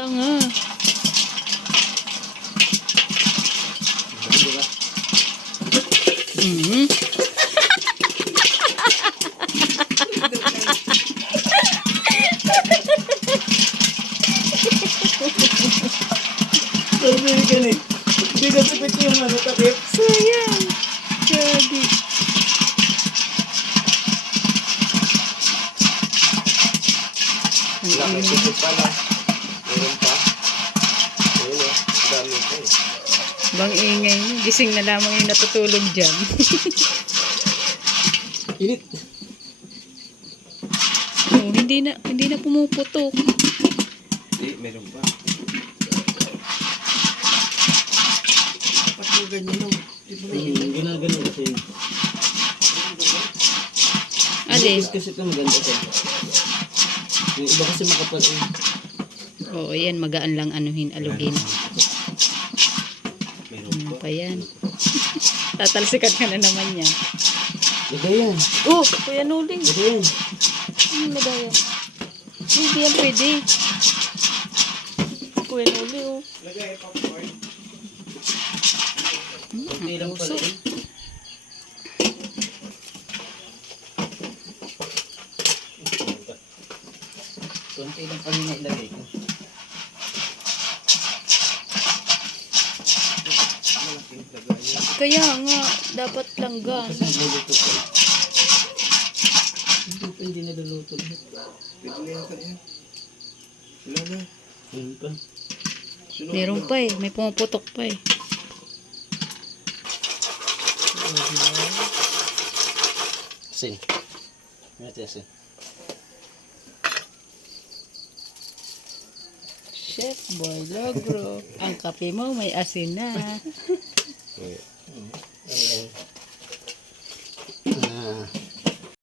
Tanga. Diba? Mhm. Sabi ka ni. Hindi ka sakit yung ano takip. Sayang. Gagi. Wala may sakit pala. Meron pa. Ayun o. Dami pa eh. Bang ingay niyo. Gising na lamang yung natutulog dyan. Init. Oh, hindi na pumuputok. Hindi, meron pa. Dapat mo ganyan o. Ginagano kasi. Alin? Kasi ito maganda siya. Yung iba kasi makapal eh. Oo, yan. Magaan lang anuhin, alugin. Meron Ano pa. pa yan? Tatalsikan ka na naman yan. Lagay yan. Oh, Kuya Nuling. Lagay yan. Ano lagayan? Hindi yan pwede. Kuya Nuling, oh. Lagay popcorn. Kunti lang pala puso. eh. Kunti lang pala na ilagay ko. Malaking lagay. Kaya nga, dapat langgan. Kasi niluluto ko. Hindi pa hindi niluluto lahat. Pwede na yan kaya. Wala na. Meron pa. Meron pa eh. May pumuputok pa eh. Asin. Ngati asin. Chef Boy Logro. Ang kape mo may asin na.